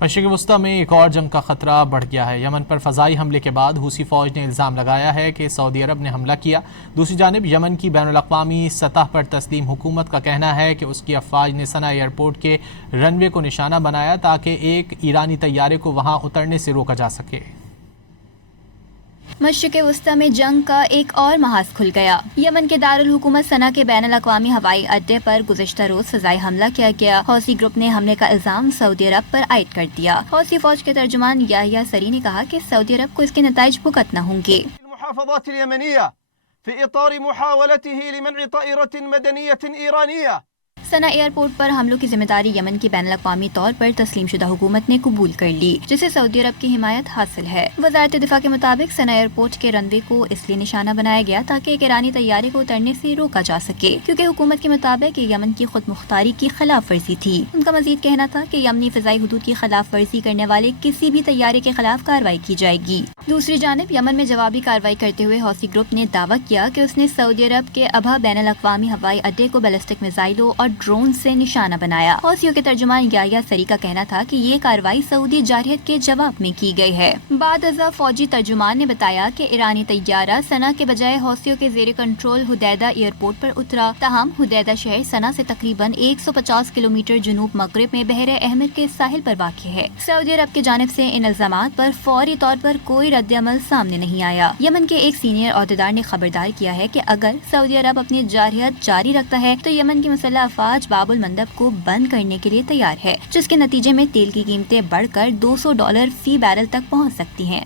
مشرق وسطی میں ایک اور جنگ کا خطرہ بڑھ گیا ہے۔ یمن پر فضائی حملے کے بعد حوثی فوج نے الزام لگایا ہے کہ سعودی عرب نے حملہ کیا۔ دوسری جانب یمن کی بین الاقوامی سطح پر تسلیم حکومت کا کہنا ہے کہ اس کی افواج نے صنعاء ایئرپورٹ کے رن وے کو نشانہ بنایا تاکہ ایک ایرانی طیارے کو وہاں اترنے سے روکا جا سکے۔ مشرق وسطی میں جنگ کا ایک اور محاذ کھل گیا۔ یمن کے دارالحکومت صنعاء کے بین الاقوامی ہوائی اڈے پر گزشتہ روز فضائی حملہ کیا گیا۔ حوثی گروپ نے حملے کا الزام سعودی عرب پر عائد کر دیا۔ حوثی فوج کے ترجمان یحییٰ سری نے کہا کہ سعودی عرب کو اس کے نتائج بھگتنا ہوں گے۔ المحافظات اليمنية في إطار محاولته لمنع طائرة مدنية إيرانية صنعاء ایئرپورٹ پر حملوں کی ذمہ داری یمن کی بین الاقوامی طور پر تسلیم شدہ حکومت نے قبول کر لی، جسے سعودی عرب کی حمایت حاصل ہے۔ وزارت دفاع کے مطابق صنعاء ایئرپورٹ کے رن وے کو اس لیے نشانہ بنایا گیا تاکہ ایک ایرانی طیارے کو اترنے سے روکا جا سکے، کیونکہ حکومت کے مطابق یہ یمن کی خود مختاری کی خلاف ورزی تھی۔ ان کا مزید کہنا تھا کہ یمنی فضائی حدود کی خلاف ورزی کرنے والے کسی بھی طیارے کے خلاف کارروائی کی جائے گی۔ دوسری جانب یمن میں جوابی کارروائی کرتے ہوئے حوثی گروپ نے دعویٰ کیا کہ اس نے سعودی عرب کے ابھا بین الاقوامی ہوائی اڈے کو بیلسٹک میزائلوں اور ڈرون سے نشانہ بنایا۔ حوثیوں کے ترجمان یحییٰ سری کا کہنا تھا کہ یہ کارروائی سعودی جارحیت کے جواب میں کی گئی ہے۔ بعد ازاں فوجی ترجمان نے بتایا کہ ایرانی طیارہ صنعاء کے بجائے حوثیوں کے زیر کنٹرول حدیدہ ایئرپورٹ پر اترا، تاہم حدیدہ شہر صنعاء سے تقریباً 150 کلومیٹر جنوب مغرب میں بحر احمر کے ساحل پر واقع ہے۔ سعودی عرب کی جانب سے ان الزامات پر فوری طور پر کوئی رد عمل سامنے نہیں آیا۔ یمن کے ایک سینئر عہدیدار نے خبردار کیا ہے کہ اگر سعودی عرب اپنی جارحیت جاری رکھتا ہے تو یمن کی مسلح افواج باب المندب کو بند کرنے کے لیے تیار ہے، جس کے نتیجے میں تیل کی قیمتیں بڑھ کر $200 فی بیرل تک پہنچ سکتی ہیں۔